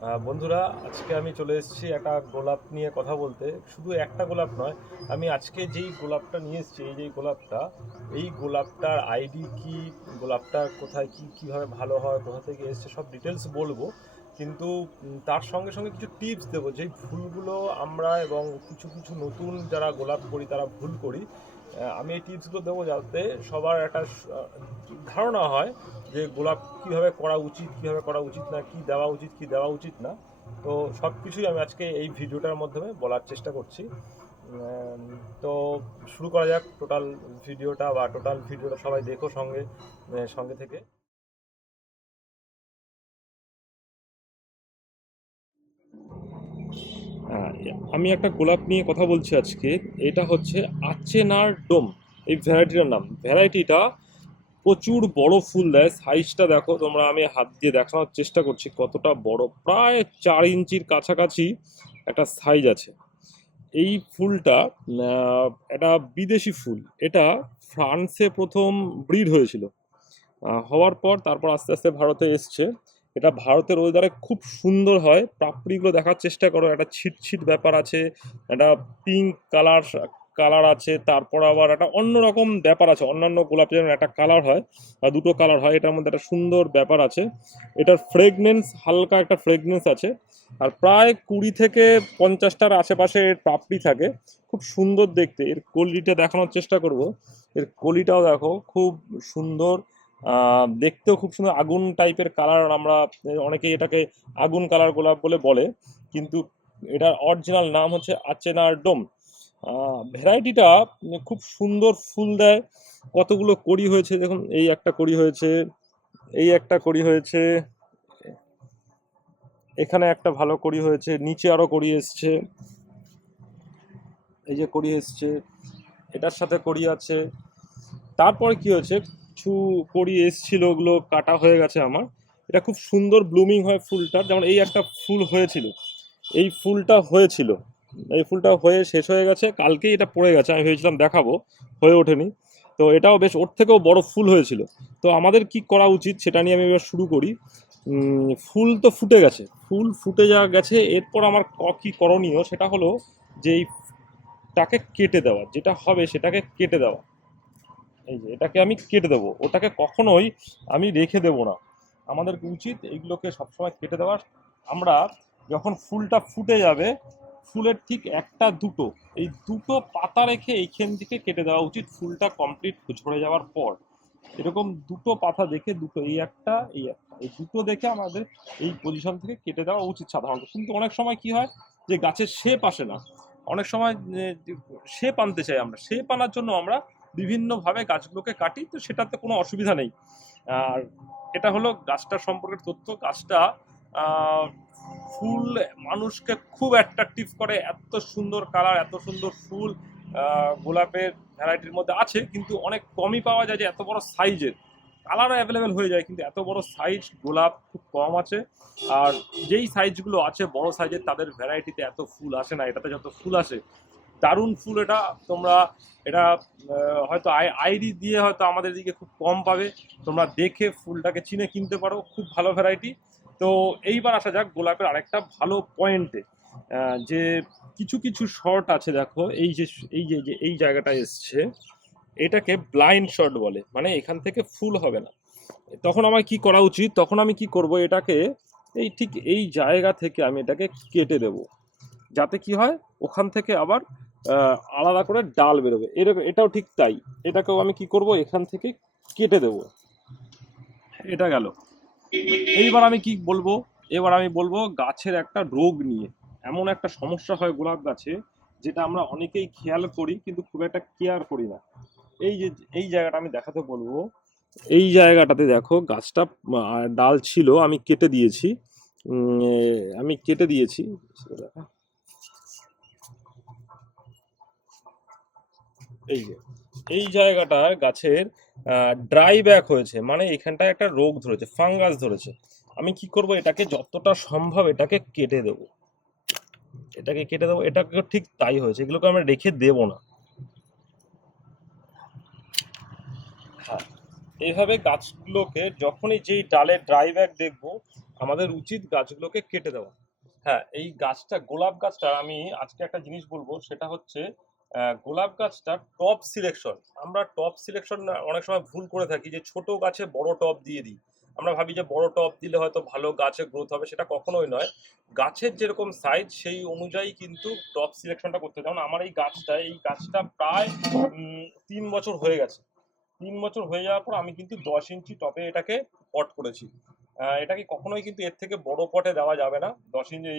বন্ধুরা, আজকে আমি চলে এসেছি একটা গোলাপ নিয়ে কথা বলতে। শুধু একটা গোলাপ নয়, আমি আজকে যেই গোলাপটা নিয়ে এসেছি, এই যে গোলাপটা, এই গোলাপটার আইডি কি, গোলাপটা কোথায় কি, কীভাবে ভালো হয়, কোথা থেকে এসছে, সব ডিটেলস বলব। কিন্তু তার সঙ্গে সঙ্গে কিছু টিপস দেবো। যেই ভুলগুলো আমরা এবং কিছু কিছু নতুন যারা গোলাপ করি, তারা ভুল করি। আমি এই টিপসগুলো দেবো যাতে সবার একটা ধারণা হয় যে গোলাপ কীভাবে করা উচিত, কীভাবে করা উচিত না, কি দেওয়া উচিত, কি দেওয়া উচিত না। তো সব কিছুই আমি আজকে এই ভিডিওটার মাধ্যমে বলার চেষ্টা করছি। তো শুরু করা যাক টোটাল ভিডিওটা বা টোটাল ভিডিওটা সবাই দেখো সঙ্গে সঙ্গে থেকে। আমি একটা গোলাপ নিয়ে কথা বলছি আজকে। এটা হচ্ছে আচেনার ডোম। এই ভ্যারাইটিটার নাম। ভ্যারাইটিটা প্রচুর বড় ফুল দেয়। সাইজটা দেখো তোমরা, আমি হাত দিয়ে দেখানোর চেষ্টা করছি কতটা বড়। প্রায় চার ইঞ্চির কাছাকাছি একটা সাইজ আছে। এই ফুলটা এটা বিদেশি ফুল। এটা ফ্রান্সে প্রথম ব্রিড হয়েছিল। হওয়ার পর তারপর আস্তে আস্তে ভারতে এসছে। এটা ভারতের ওয়েদারে খুব সুন্দর হয়। পাপড়িগুলো দেখার চেষ্টা করো। একটা ছিট ছিট ব্যাপার আছে, একটা পিঙ্ক কালার কালার আছে, তারপর আবার একটা অন্যরকম ব্যাপার আছে। অন্যান্য গোলাপ যেমন একটা কালার হয় বা দুটো কালার হয়, এটার মধ্যে একটা সুন্দর ব্যাপার আছে। এটার ফ্রেগনেন্স হালকা একটা ফ্রেগনেন্স আছে। আর প্রায় কুড়ি থেকে পঞ্চাশটার আশেপাশে এর পাপড়ি থাকে। খুব সুন্দর দেখতে। এর কলিটা দেখানোর চেষ্টা করব। এর কলিটাও দেখো, খুব সুন্দর। দেখতেও খুব সুন্দর আগুন টাইপের কালার আমরা অনেকেই এটাকে আগুন কালার গোলাপ বলে বলে, কিন্তু এটার অরিজিনাল নাম হচ্ছে আচেনার ডোম ভ্যারাইটিটা খুব সুন্দর ফুল দেয়। কতগুলো কড়ি হয়েছে দেখুন, এই একটা কড়ি হয়েছে, এই একটা কড়ি হয়েছে, এখানে একটা ভালো কড়ি হয়েছে, নিচে আরও কড়ি এসছে। এই যে কড়ি এসছে, এটার সাথে কড়ি আছে। তারপরে কি হয়েছে? কিছু কড়ি এসছিল, ওগুলো কাটা হয়ে গেছে আমার। এটা খুব সুন্দর ব্লুমিং হয় ফুলটার যেমন এই একটা ফুল হয়েছিল। এই ফুলটা হয়েছিল। এই ফুলটা হয়ে শেষ হয়ে গেছে। কালকেই এটা পড়ে গেছে, আমি ভেবেছিলাম দেখাবো, হয়ে ওঠেনি। তো এটাও বেশ, ওর থেকেও বড় ফুল হয়েছিল। তো আমাদের কি করা উচিত সেটা নিয়ে আমি এবার শুরু করি। ফুল তো ফুটে গেছে। ফুল ফুটে যাওয়া গেছে, এরপর আমার কি করণীয় সেটা হলো যে এইটাকে কেটে দেওয়া, যেটা হবে সেটাকে কেটে দেওয়া। এই যে, এটাকে আমি কেটে দেবো। ওটাকে কখনোই আমি রেখে দেবো না। আমাদের উচিত এইগুলোকে সবসময় কেটে দেওয়ার। আমরা যখন ফুলটা ফুটে যাবে, ফুলের ঠিক একটা দুটো, এই দুটো পাতা রেখে এইখান থেকে কেটে দেওয়া উচিত। ফুলটা কমপ্লিট ঝরে যাওয়ার পর। এরকম দুটো পাতা দেখে দুটো, এই একটা এই একটা, এই দুটো দেখে আমাদের এই পজিশন থেকে কেটে দেওয়া উচিত সাধারণত। কিন্তু অনেক সময় কি হয় যে গাছের শেপ আসে না। অনেক সময় শেপ আনতে চাই আমরা। শেপ আনার জন্য আমরা বিভিন্নভাবে গাছগুলোকে কাটি, তো সেটাতে কোনো অসুবিধা নেই। আর এটা হলো গাছটার সম্পর্কে তথ্য। গাছটা ফুল মানুষকে খুব অ্যাট্রাকটিভ করে। এত সুন্দর কালার এত সুন্দর ফুল গোলাপের ভ্যারাইটির মধ্যে আছে, কিন্তু অনেক কমই পাওয়া যায় যে এত বড় সাইজের কালারও অ্যাভেলেবেল হয়ে যায়, কিন্তু এত বড় সাইজ গোলাপ খুব কম আছে। আর যেই সাইজগুলো আছে, বড় সাইজের তাদের ভ্যারাইটিতে এত ফুল আসে না। এটাতে যত ফুল আসে দারুণ ফুল এটা। তোমরা এটা হয়তো আইডি দিয়ে হয়তো আমাদের দিকে খুব কম পাবে। তোমরা দেখে ফুলটাকে চিনে কিনতে পারো, খুব ভালো ভ্যারাইটি তো এইবার আসা যাক গোলাপের আরেকটা ভালো পয়েন্টে যে কিছু কিছু শর্ট আছে দেখো, এই যে এই যে যে, এই জায়গাটা এসছে, এটাকে ব্লাইন্ড শর্ট বলে। মানে এখান থেকে ফুল হবে না। তখন আমার কি করা উচিত? তখন আমি কি করব? এটাকে এই ঠিক এই জায়গা থেকে আমি এটাকে কেটে দেব। যাতে কি হয়, ওখান থেকে আবার আলাদা করে ডাল বেরোবে। এরকম, এটাও ঠিক তাই। এটাকেও আমি কি করব? এখান থেকে কেটে দেব। এটা গেল। এইবার আমি কি বলব? এবার আমি বলব গাছের একটা রোগ নিয়ে। এমন একটা সমস্যা হয় গোলাপ গাছে, যেটা আমরা অনেকেই খেয়াল করি, কিন্তু খুব একটা কেয়ার করি না। এই যে, এই জায়গাটা আমি দেখাতে বলব। এই জায়গাটাতে দেখো, গাছটা ডাল ছিল, আমি কেটে দিয়েছি। আমি কেটে দিয়েছি। দেখা। এই যে, এই জায়গাটার গাছের ড্রাই ব্যাক হয়েছে মানে এখানটায় একটা রোগ ধরেছে ফাঙ্গাস ধরেছে। আমি কি করব? এটাকে যতটা সম্ভব এটাকে কেটে দেবো। এটাকে কেটে দেবো এটাকে ঠিক তাই হয়েছে, এগুলোকে আমরা রেখে দেবো না। হ্যাঁ এইভাবে গাছগুলোকে যখনই যেই ডালে ড্রাই ব্যাক দেখব, আমাদের উচিত গাছগুলোকে কেটে দেওয়া। হ্যাঁ এই গাছটা, গোলাপ গাছটা আমি আজকে একটা জিনিস বলব, সেটা হচ্ছে গোলাপ গাছটা টপ সিলেকশন আমরা টপ সিলেকশন অনেক সময় ভুল করে থাকি যে ছোট গাছে বড় টপ দিয়ে দিই। আমরা ভাবি যে বড় টপ দিলে হয়তো ভালো গাছে গ্রোথ হবে, সেটা কখনোই নয়। গাছের যেরকম সাইজ সেই অনুযায়ী কিন্তু টপ সিলেকশনটা করতে যেমন আমার এই গাছটা এই গাছটা প্রায় তিন বছর হয়ে গেছে। তিন বছর হয়ে যাওয়ার পর আমি কিন্তু দশ ইঞ্চি টপে এটাকে পট করেছি। এটাকে কখনোই কিন্তু এর থেকে বড় পটে দেওয়া যাবে না। দশ ইঞ্চি,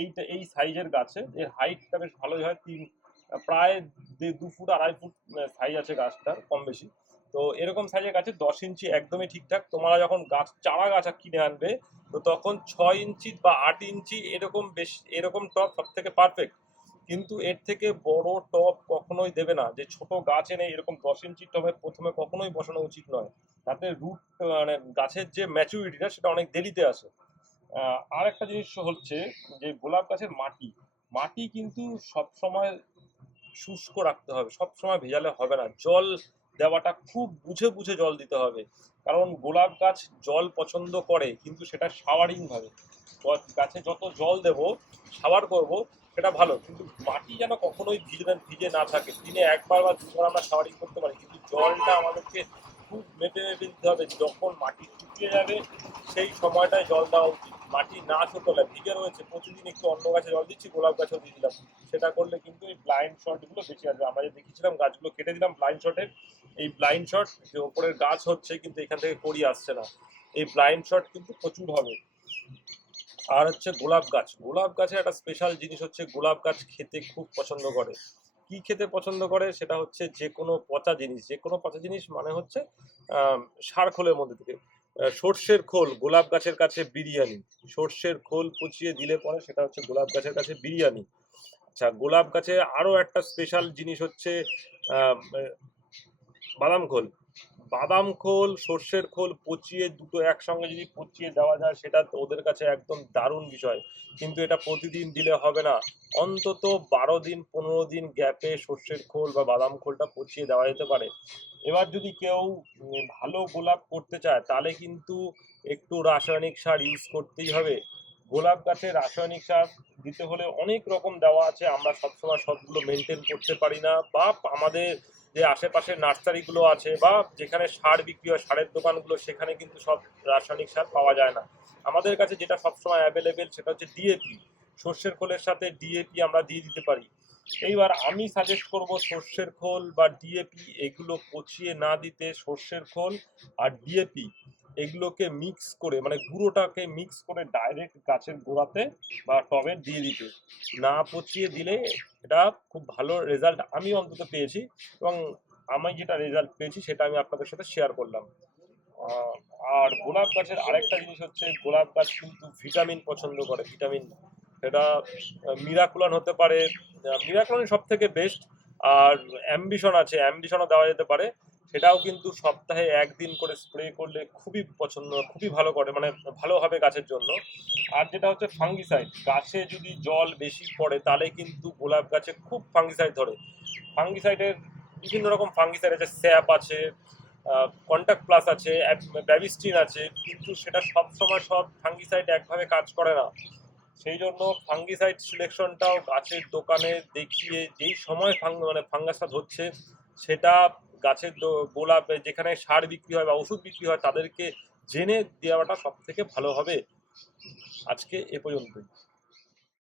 এই- এই সাইজের গাছে, এর হাইটটা বেশ ভালোই হয়, তিন প্রায় দে- ফুট, আড়াই ফুট সাইজ আছে গাছটার, কম বেশি। তো এরকম সাইজের গাছে দশ ইঞ্চি একদমই ঠিকঠাক। তোমরা যখন গাছ, চারা গাছ কিনে আনবে, তো তখন ছয় ইঞ্চি বা আট ইঞ্চি এরকম বেশ, এরকম টপ সব থেকে পারফেক্ট কিন্তু এর থেকে বড় টপ কখনোই দেবে না। যে ছোট গাছ এনে এরকম দশ ইঞ্চি টবে প্রথমে কখনোই বসানো উচিত নয়। তাতে রুট মানে গাছের যে ম্যাচুরিটিটা সেটা অনেক দেরিতে আসে। আর একটা জিনিস হচ্ছে যে গোলাপ গাছের মাটি। মাটি কিন্তু সব সময় শুষ্ক রাখতে হবে সব সময় ভেজালে হবে না। জল দেওয়াটা খুব বুঝে বুঝে জল দিতে হবে। কারণ গোলাপ গাছ জল পছন্দ করে, কিন্তু সেটা শাওয়ারিং ভাবে। গাছে যত জল দেব শাওয়ার করব, সেটা ভালো। কিন্তু মাটি যেন কখনোই ভিজে ভিজে না থাকে। দিনে একবার বা দুবার আমরা শাওয়ারিং করতে পারি, কিন্তু জলটা আমাদেরকে খুব মেপে মেপে দিতে হবে। যখন মাটি শুকিয়ে যাবে, সেই সময়টায় জল দেওয়া উচিত। মাটি না শুকলে ভিজে রয়েছে, প্রতিদিন একটু অন্য গাছে জল দিচ্ছি, গোলাপ গাছেও দিয়ে দিলাম। সেটা করলে কিন্তু এই ব্লাইন্ড শটগুলো বেশি আসবে। আমরা যে দেখেছিলাম গাছগুলো কেটে দিলাম ব্লাইন্ড শটের এই ব্লাইন্ড শট যে ওপরের গাছ হচ্ছে, কিন্তু এখান থেকে কড়ি আসছে না। এই ব্লাইন্ড শট কিন্তু প্রচুর হবে। আর হচ্ছে গোলাপ গাছ। গোলাপ গাছের একটা স্পেশাল জিনিস হচ্ছে, গোলাপ গাছ খেতে খুব পছন্দ করে। কি খেতে পছন্দ করে? সেটা হচ্ছে যে কোনো পচা জিনিস। যে কোনো পচা জিনিস মানে হচ্ছে সার খোলের মধ্যে থেকে। সর্ষের খোল, গোলাপ গাছের কাছে বিরিয়ানি। সর্ষের খোল পচিয়ে দিলে পরে সেটা হচ্ছে গোলাপ গাছের কাছে বিরিয়ানি। আচ্ছা গোলাপ গাছে আরও একটা স্পেশাল জিনিস হচ্ছে বাদাম খোল। বাদাম খোল, সর্ষের খোল পচিয়ে দুটো একসঙ্গে যদি পচিয়ে দেওয়া যায়, সেটা ওদের কাছে একদম দারুণ বিষয়। কিন্তু এটা প্রতিদিন দিলে হবে না। অন্তত বারো দিন, পনেরো দিন গ্যাপে সর্ষের খোল বা বাদাম খোলটা পচিয়ে দেওয়া যেতে পারে। এবার যদি কেউ ভালো গোলাপ করতে চায়, তাহলে কিন্তু একটু রাসায়নিক সার ইউজ করতেই হবে। গোলাপ গাছে রাসায়নিক সার দিতে হলে অনেক রকম দেওয়া আছে। আমরা সবসময় সবগুলো মেনটেন করতে পারি না। বা আমাদের যে আশেপাশে নার্সারিগুলো আছে বা যেখানে সার বিক্রি হয়, সারের দোকানগুলো, সেখানে কিন্তু সব রাসায়নিক সার পাওয়া যায় না। আমাদের কাছে যেটা সবসময় অ্যাভেলেবেল সেটা হচ্ছে ডিএপি সর্ষের খোলের সাথে ডিএপি আমরা দিয়ে দিতে পারি। এইবার আমি সাজেস্ট করব সর্ষের খোল বা ডিএপি এগুলো পচিয়ে না দিতে সর্ষের খোল আর ডিএপি এগুলোকে মিক্স করে মানে গুঁড়োটাকে মিক্স করে ডাইরেক্ট গাছের গোড়াতে বা টবে দিয়ে দিতে। না পচিয়ে দিলে এটা খুব ভালো রেজাল্ট আমি অন্তত পেয়েছি এবং আমি যেটা রেজাল্ট পেয়েছি সেটা আমি আপনাদের সাথে শেয়ার করলাম। আর গোলাপ গাছের আরেকটা জিনিস হচ্ছে, গোলাপ গাছ কিন্তু ভিটামিন পছন্দ করে ভিটামিন সেটা মিরাকুলান হতে পারে মিরাকুলান সব থেকে বেস্ট আর অ্যাম্বিশন আছে অ্যাম্বিশনও দেওয়া যেতে পারে। সেটাও কিন্তু সপ্তাহে একদিন করে স্প্রে করলে খুবই পছন্দ, খুবই ভালো করে মানে ভালো হবে গাছের জন্য। আর যেটা হচ্ছে ফাঙ্গিসাইড গাছে যদি জল বেশি পড়ে তাহলে কিন্তু গোলাপ গাছে খুব ফাঙ্গিসাইড ধরে। ফাঙ্গিসাইডের বিভিন্ন রকম ফাঙ্গিসাইড আছে, স্যাপ আছে কন্ট্যাক্ট প্লাস আছে ব্যাবিস্টিন আছে, কিন্তু সেটা সব সময় সব ফাঙ্গিসাইড একভাবে কাজ করে না। সেই জন্য ফাঙ্গিসাইড সিলেকশনটাও গাছের দোকানে দেখিয়ে যেই সময় ফাঙ্গ মানে ফাঙ্গাসটা ধরছে, সেটা গাছের গোলাপ, যেখানে সার বিক্রি হয় বা ওষুধ বিক্রি হয়, তাদেরকে জেনে দেওয়াটা সব থেকে ভালো হবে। আজকে এ পর্যন্তই।